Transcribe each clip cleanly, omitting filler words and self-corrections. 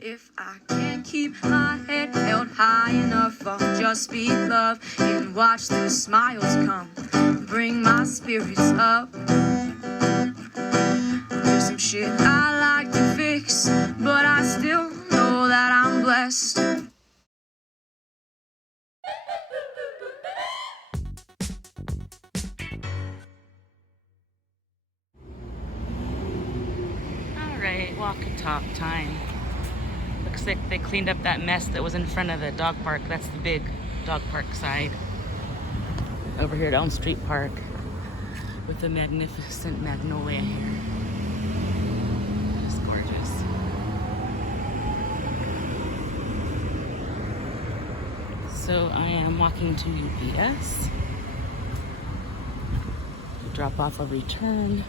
If I can't keep my head held high enough, I'll just speak love and watch the smiles come, bring my spirits up. There's some shit I like to fix, but I still know that I'm blessed. Alright, walk and talk time. Looks like they cleaned up that mess that was in front of the dog park. That's the big dog park side. Over here at Elm Street Park with the magnificent magnolia here. Just gorgeous. So I am walking to UPS. Drop off a return.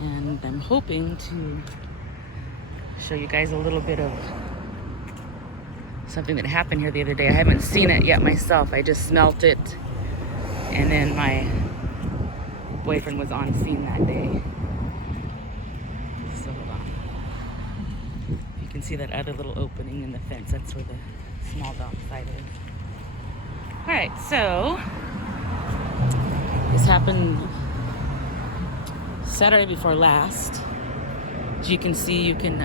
And I'm hoping to show you guys a little bit of something that happened here the other day. I haven't seen it yet myself. I just smelt it. And then my boyfriend was on scene that day. So hold on. You can see that other little opening in the fence. That's where the small dog side is. Alright, so this happened Saturday before last. As you can see, you can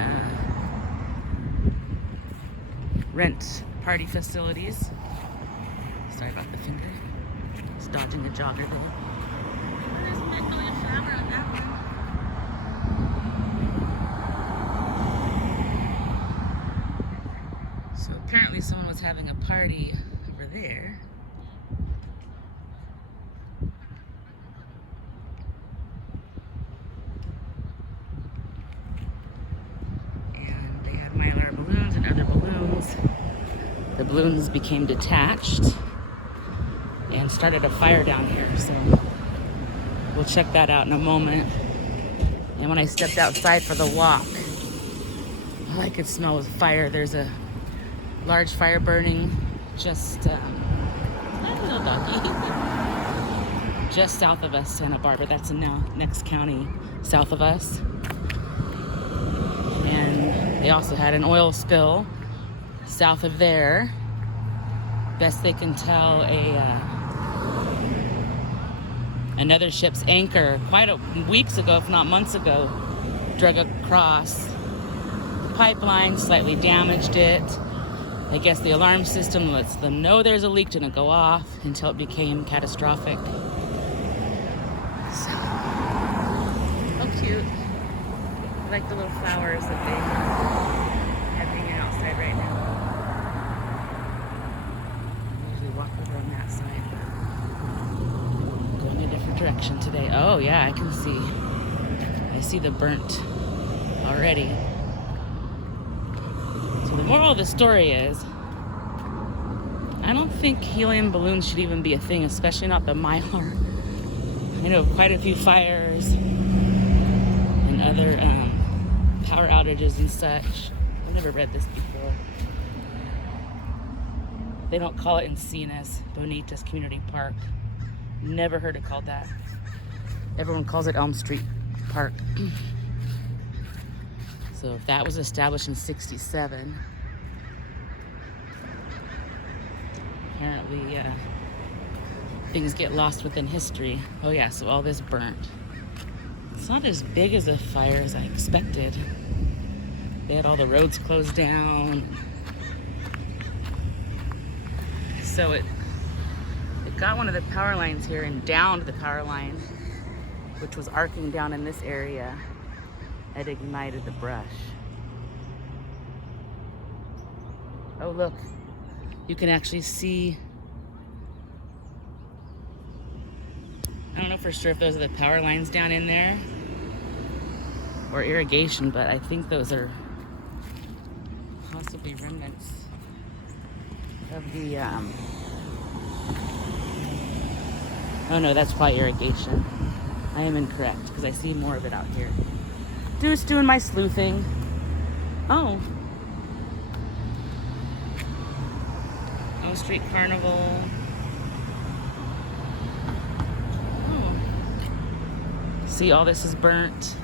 rent party facilities. Sorry about the finger. It's dodging a jogger there. There's a magnolia flower on that one. So apparently someone was having a party over there. Mylar balloons and other balloons. The balloons became detached and started a fire down here, so we'll check that out in a moment. And when I stepped outside for the walk, all I could smell was fire. There's a large fire burning just little doggy, just south of us, Santa Barbara. That's in now next county south of us. They also had an oil spill south of there. Best they can tell, another ship's anchor weeks ago, if not months ago, drug across the pipeline, slightly damaged it. I guess the alarm system lets them know there's a leak, didn't go off until it became catastrophic. So, how cute. I like the little flowers that they have hanging outside right now. I usually walk over on that side. Going a different direction today. Oh yeah, I see the burnt already. So the moral of the story is, I don't think helium balloons should even be a thing, especially not the Mylar. I know of quite a few fires and other power outages and such. I've never read this before. They don't call it Encina's Bonitas Community Park. Never heard it called that. Everyone calls it Elm Street Park. So if that was established in '67, apparently things get lost within history. Oh yeah, so all this burnt. It's not as big as a fire as I expected. They had all the roads closed down. So it got one of the power lines here and downed the power line, which was arcing down in this area. It ignited the brush. Oh look, you can actually see, I don't know for sure if those are the power lines down in there or irrigation, but I think those are possibly remnants of the, oh no, that's probably irrigation. I am incorrect because I see more of it out here. Just doing my sleuthing. Oh. Street Carnival. Oh. See, all this is burnt.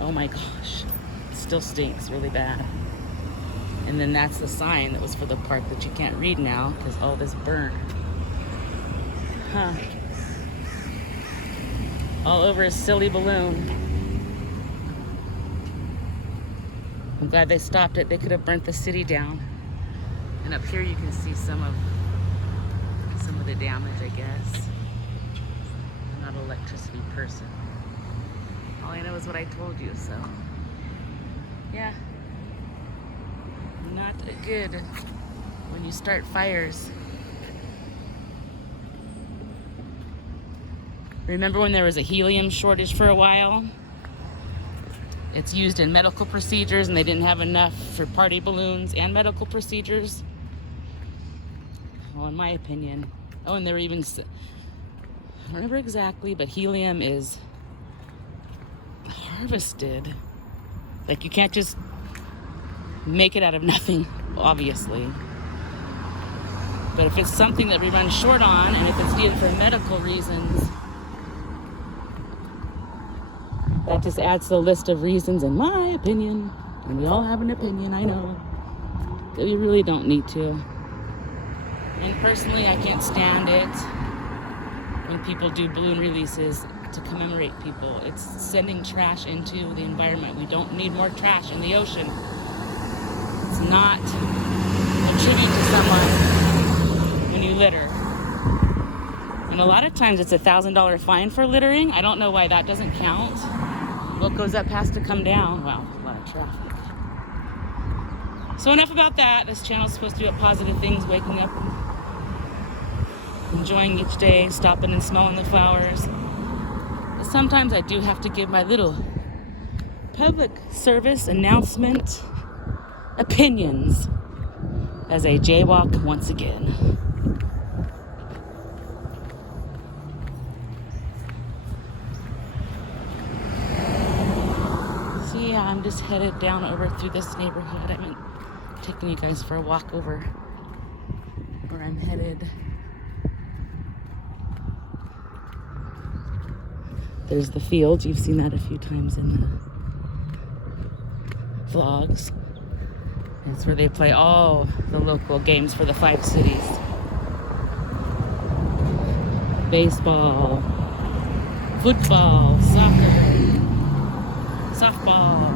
Oh my gosh. It's still stinks really bad. And then that's the sign that was for the park that you can't read now because all this burnt. Huh. All over a silly balloon. I'm glad they stopped it. They could have burnt the city down. And up here you can see some of the damage, I guess. I'm not an electricity person. All I know is what I told you, so. Yeah. Not good when you start fires. Remember when there was a helium shortage for a while? It's used in medical procedures and they didn't have enough for party balloons and medical procedures. Well, in my opinion. Oh, and they were even, I don't remember exactly, but helium is harvested. Like you can't just make it out of nothing, obviously. But if it's something that we run short on and if it's needed for medical reasons, that just adds to the list of reasons, in my opinion, and we all have an opinion, I know, that we really don't need to. And personally, I can't stand it when people do balloon releases to commemorate people. It's sending trash into the environment. We don't need more trash in the ocean. It's not a tribute to someone when you litter. And a lot of times it's $1,000 fine for littering. I don't know why that doesn't count. What goes up has to come down. Wow, a lot of traffic. So enough about that. This channel's supposed to be about positive things, waking up and enjoying each day, stopping and smelling the flowers. But sometimes I do have to give my little public service announcement opinions as I jaywalk once again. So yeah, I'm just headed down over through this neighborhood. I've been taking you guys for a walk over where I'm headed. There's the field. You've seen that a few times in the vlogs. It's where they play all the local games for the 5 cities. Baseball, football, soccer, softball.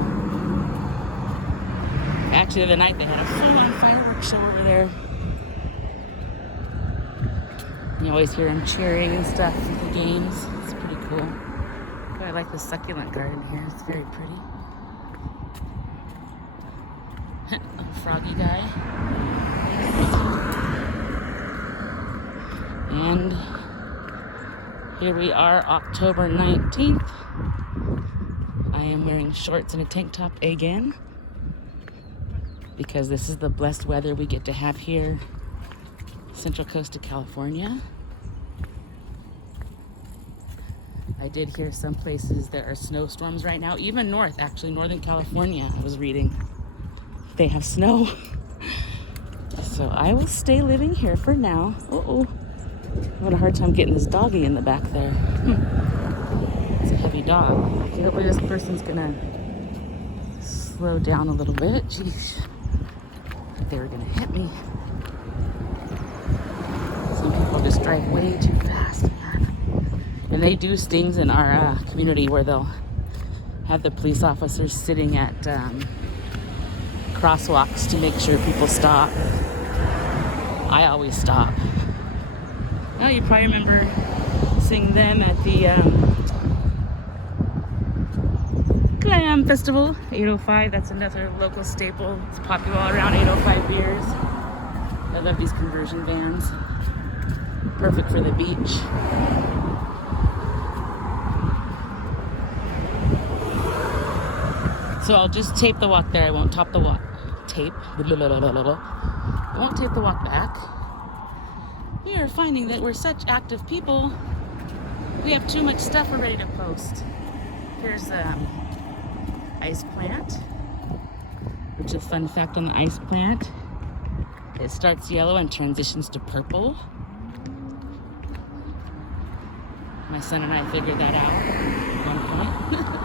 Actually, the other night they had a full-on fireworks show over there. You always hear them cheering and stuff at the games. It's pretty cool. I like the succulent garden here. It's very pretty. Froggy guy. And here we are, October 19th. I am wearing shorts and a tank top again because this is the blessed weather we get to have here, Central Coast of California. I did hear some places there are snowstorms right now, even north, actually, Northern California, I was reading. They have snow. So I will stay living here for now. Uh-oh. I had a hard time getting this doggy in the back there. It's a heavy dog. Okay, hopefully this person's gonna slow down a little bit. Jeez. I think they were gonna hit me. Some people just drive way too fast, man. And they do stings in our community where they'll have the police officers sitting at crosswalks to make sure people stop. I always stop. Oh, you probably remember seeing them at the Glam Festival, 805. That's another local staple. It's popular all around, 805 beers. I love these conversion vans. Perfect for the beach. So I'll just tape the walk there. I won't top the walk. Tape. I won't tape the walk back. We are finding that we're such active people. We have too much stuff we're ready to post. Here's ice plant, which is a fun fact on the ice plant. It starts yellow and transitions to purple. My son and I figured that out at one point.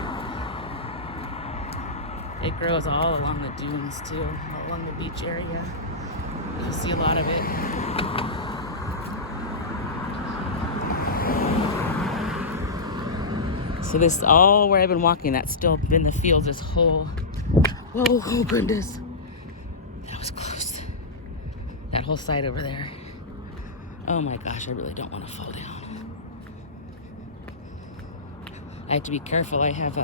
It grows all along the dunes too, all along the beach area. You see a lot of it. So this, all where I've been walking, that's still been the fields, this whole, whoa, oh goodness. That was close. That whole side over there. Oh my gosh, I really don't want to fall down. I have to be careful. I have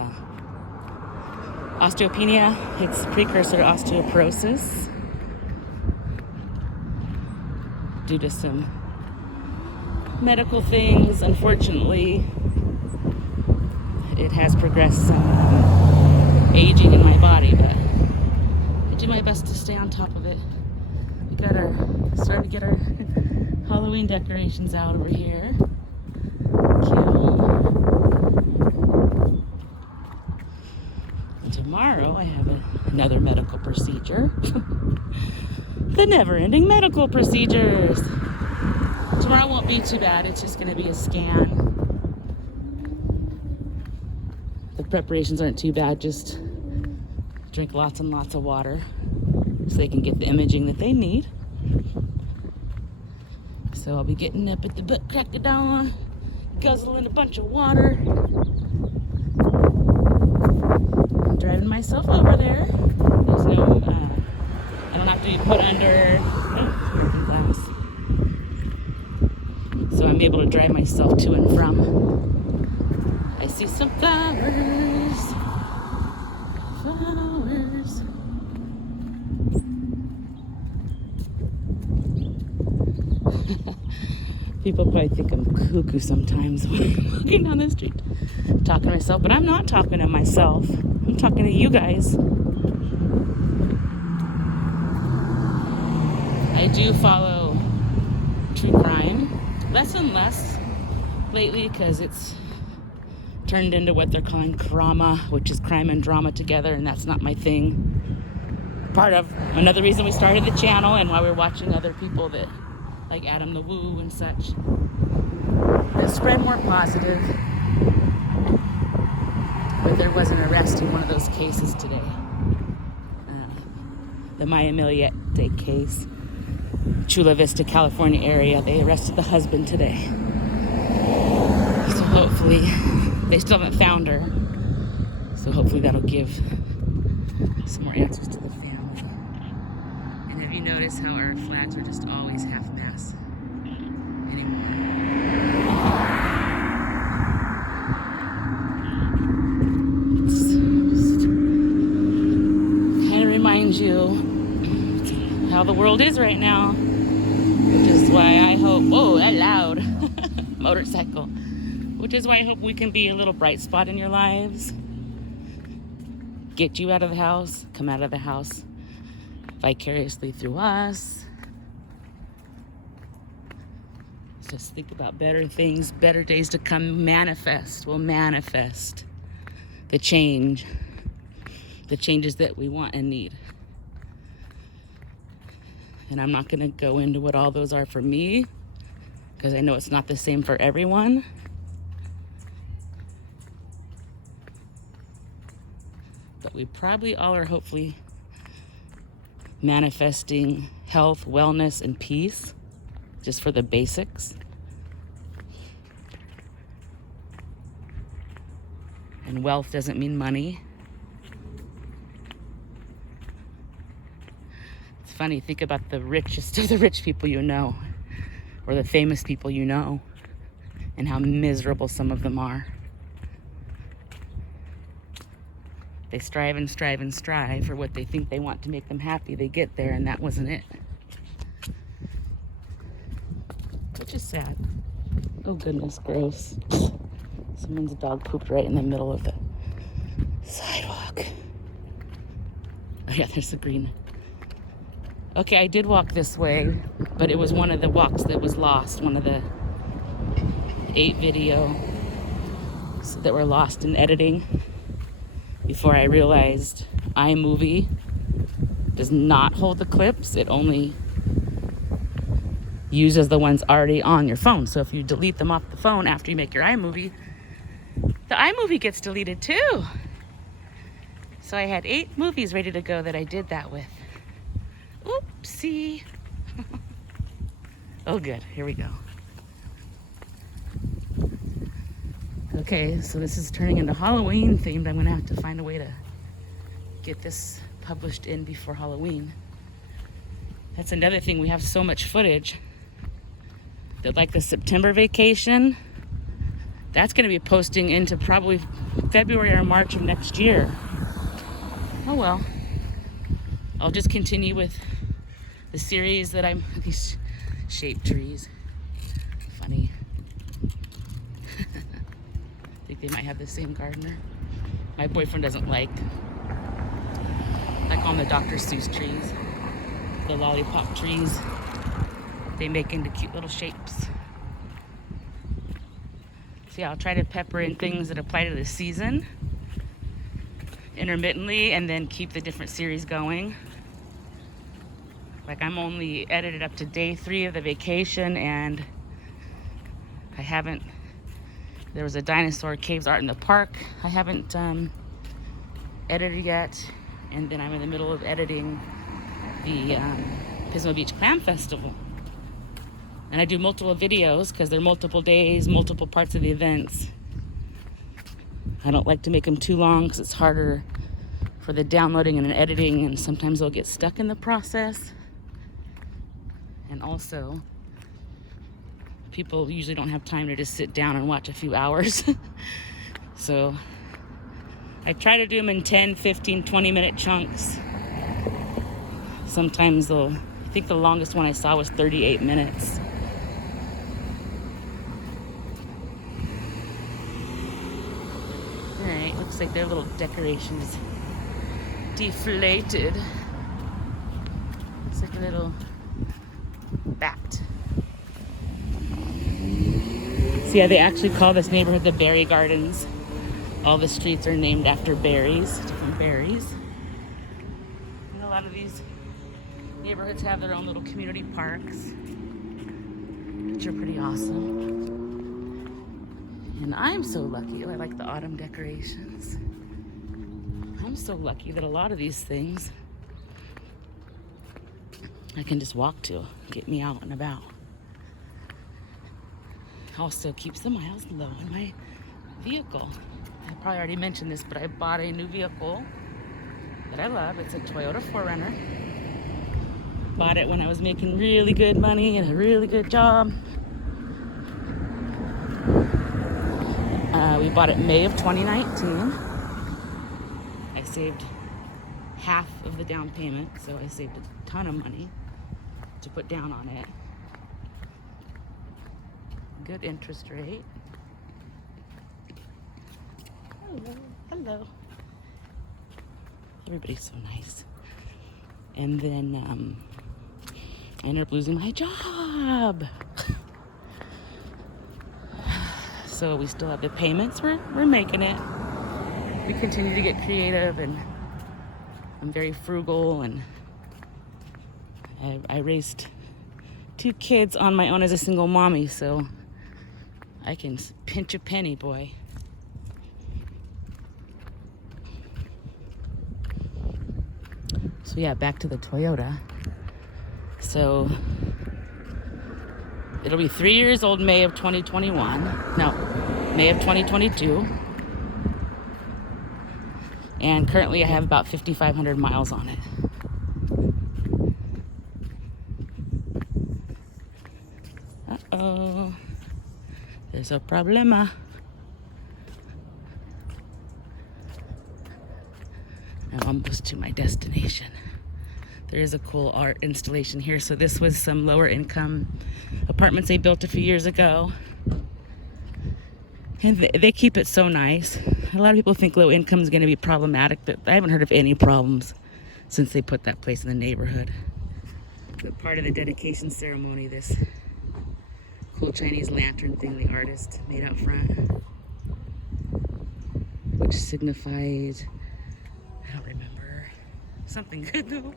osteopenia. It's a precursor to osteoporosis due to some medical things. Unfortunately, it has progressed some aging in my body, but I do my best to stay on top of it. We got starting to get our Halloween decorations out over here. Cute. And tomorrow I have another medical procedure. The never-ending medical procedures. Tomorrow won't be too bad. It's just going to be a scan. The preparations aren't too bad. Just drink lots and lots of water so they can get the imaging that they need. So I'll be getting up at the butt crack of dawn, guzzling a bunch of water, and driving myself over there. There's no, I don't have to be put under broken glass. So I'm able to drive myself to and from. I see some flowers. Flowers. People probably think I'm cuckoo sometimes when I'm walking down the street talking to myself, but I'm not talking to myself. I'm talking to you guys. I do follow true crime less and less lately because it's turned into what they're calling crama, which is crime and drama together, and that's not my thing. Part of another reason we started the channel and why we're watching other people that like Adam the Woo and such that spread more positive. But there was an arrest in one of those cases today. The Maya Millette case, Chula Vista, California area. They arrested the husband today. So hopefully, they still haven't found her. So hopefully that'll give some more answers to the family. And have you noticed how our flags are just always half-mast anymore? Just kind of reminds you how the world is right now. Which is why I hope, whoa, that loud motorcycle. Which is why I hope we can be a little bright spot in your lives. Get you out of the house, come out of the house vicariously through us. Just think about better things, better days to come. Manifest. We'll manifest the changes that we want and need. And I'm not going to go into what all those are for me, because I know it's not the same for everyone. But we probably all are hopefully manifesting health, wellness, and peace, just for the basics. And wealth doesn't mean money. It's funny, think about the richest of the rich people you know, or the famous people you know, and how miserable some of them are. They strive and strive and strive for what they think they want to make them happy. They get there, and that wasn't it. Which is sad. Oh goodness, gross. Someone's dog pooped right in the middle of the sidewalk. Oh yeah, there's the green. Okay, I did walk this way, but it was one of the walks that was lost. One of the 8 videos that were lost in editing. Before I realized iMovie does not hold the clips. It only uses the ones already on your phone. So if you delete them off the phone after you make your iMovie, the iMovie gets deleted too. So I had 8 movies ready to go that I did that with. Oopsie. Oh, good. Here we go. Okay, so this is turning into Halloween themed. I'm gonna have to find a way to get this published in before Halloween. That's another thing. We have so much footage that, like the September vacation, that's gonna be posting into probably February or March of next year. Oh well. I'll just continue with the series that these shaped trees. Funny. I think they might have the same gardener. My boyfriend doesn't like I call them the Dr. Seuss trees. The lollipop trees. They make into cute little shapes. So yeah, I'll try to pepper in things that apply to the season intermittently and then keep the different series going. Like I'm only edited up to day 3 of the vacation, and I haven't, there was a dinosaur caves art in the park I haven't edited yet, and then I'm in the middle of editing the Pismo Beach Clam Festival. And I do multiple videos because they're multiple days, multiple parts of the events. I don't like to make them too long because it's harder for the downloading and editing, and sometimes they'll get stuck in the process. And also, people usually don't have time to just sit down and watch a few hours. So I try to do them in 10, 15, 20-minute chunks. Sometimes I think the longest one I saw was 38 minutes. All right, looks like their little decorations deflated. It's like a little bat. So yeah, they actually call this neighborhood the Berry Gardens. All the streets are named after berries, different berries. And a lot of these neighborhoods have their own little community parks, which are pretty awesome. And I'm so lucky. I like the autumn decorations. I'm so lucky that a lot of these things I can just walk to, get me out and about. Also keeps the miles low in my vehicle. I probably already mentioned this, but I bought a new vehicle that I love. It's a Toyota 4Runner. Bought it when I was making really good money and a really good job. We bought it May of 2019. I saved half of the down payment, so I saved a ton of money to put down on it. Good interest rate. Hello, hello. Everybody's so nice. And then I ended up losing my job. So we still have the payments. We're making it. We continue to get creative, and I'm very frugal, and I raised 2 kids on my own as a single mommy, so I can pinch a penny, boy. So yeah, back to the Toyota. So it'll be 3 years old May of 2021. No, May of 2022. And currently I have about 5,500 miles on it. Uh-oh. There's a problema. I'm almost to my destination. There is a cool art installation here. So this was some lower income apartments they built a few years ago. And they keep it so nice. A lot of people think low income is going to be problematic, but I haven't heard of any problems since they put that place in the neighborhood. But part of the dedication ceremony, this cool Chinese lantern thing the artist made out front, which signified, I don't remember, something good though.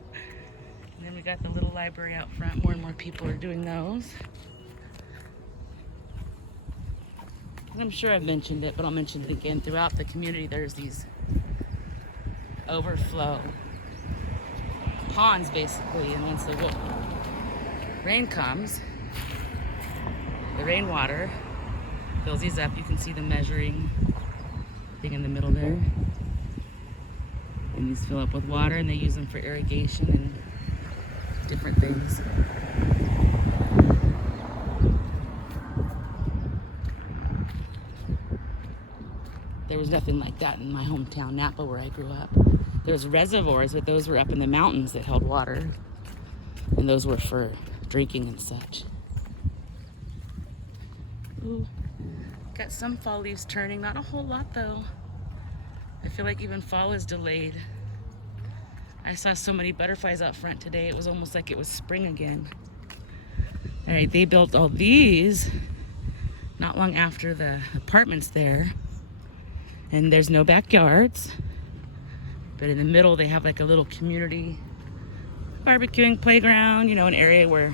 And then we got the little library out front. More and more people are doing those. And I'm sure I've mentioned it, but I'll mention it again. Throughout the community, there's these overflow ponds basically, and once the rain comes, the rainwater fills these up. You can see the measuring thing in the middle there. And these fill up with water, and they use them for irrigation and different things. There was nothing like that in my hometown, Napa, where I grew up. There's reservoirs, but those were up in the mountains that held water. And those were for drinking and such. Ooh, got some fall leaves turning, not a whole lot though. I feel like even fall is delayed. I saw so many butterflies out front today, it was almost like it was spring again. All right, they built all these not long after the apartments there. And there's no backyards, but in the middle they have like a little community barbecuing playground, you know, an area where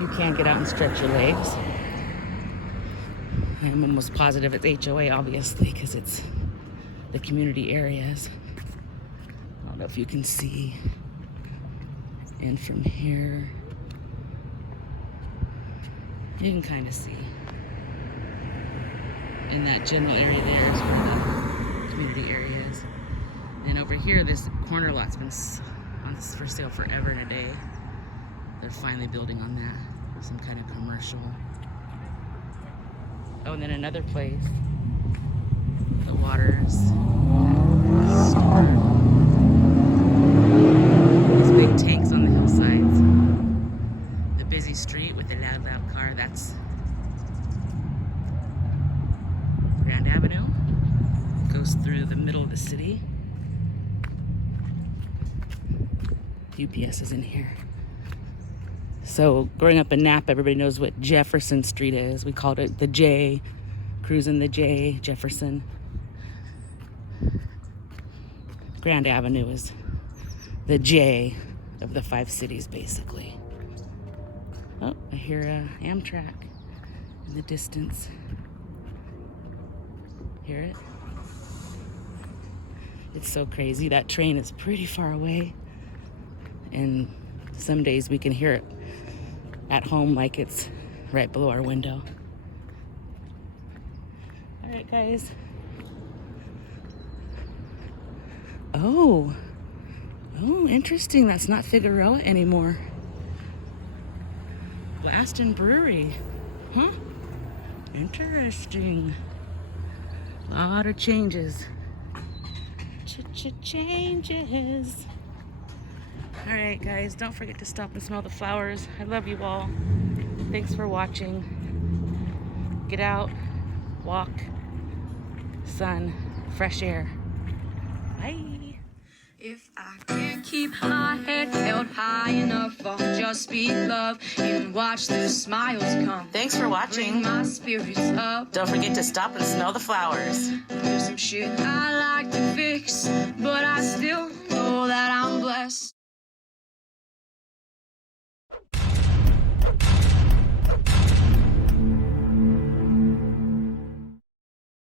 you can get out and stretch your legs. I'm almost positive it's HOA, obviously, because it's the community areas. I don't know if you can see. And from here, you can kind of see. In that general area there is where the community area is. And over here, this corner lot's been for sale forever and a day. They're finally building on that, some kind of commercial. Oh, and then another place, the waters. These big tanks on the hillsides. The busy street with the loud car, that's Grand Avenue. Goes through the middle of the city. UPS is in here. So growing up in Napa, everybody knows what Jefferson Street is. We called it the J, cruising the J, Jefferson. Grand Avenue is the J of the 5 cities, basically. Oh, I hear Amtrak in the distance. Hear it? It's so crazy. That train is pretty far away. And some days we can hear it at home like it's right below our window. All right, guys. Oh, interesting. That's not Figueroa anymore. Blastin' Brewery. Huh? Interesting. A lot of changes. Changes. All right, guys, don't forget to stop and smell the flowers. I love you all. Thanks for watching. Get out, walk, sun, fresh air. Bye. If I can't keep my head held high enough, I'll just speak love and watch the smiles come. Thanks for watching. Bring my spirits up. Don't forget to stop and smell the flowers. There's some shit I like to fix, but I still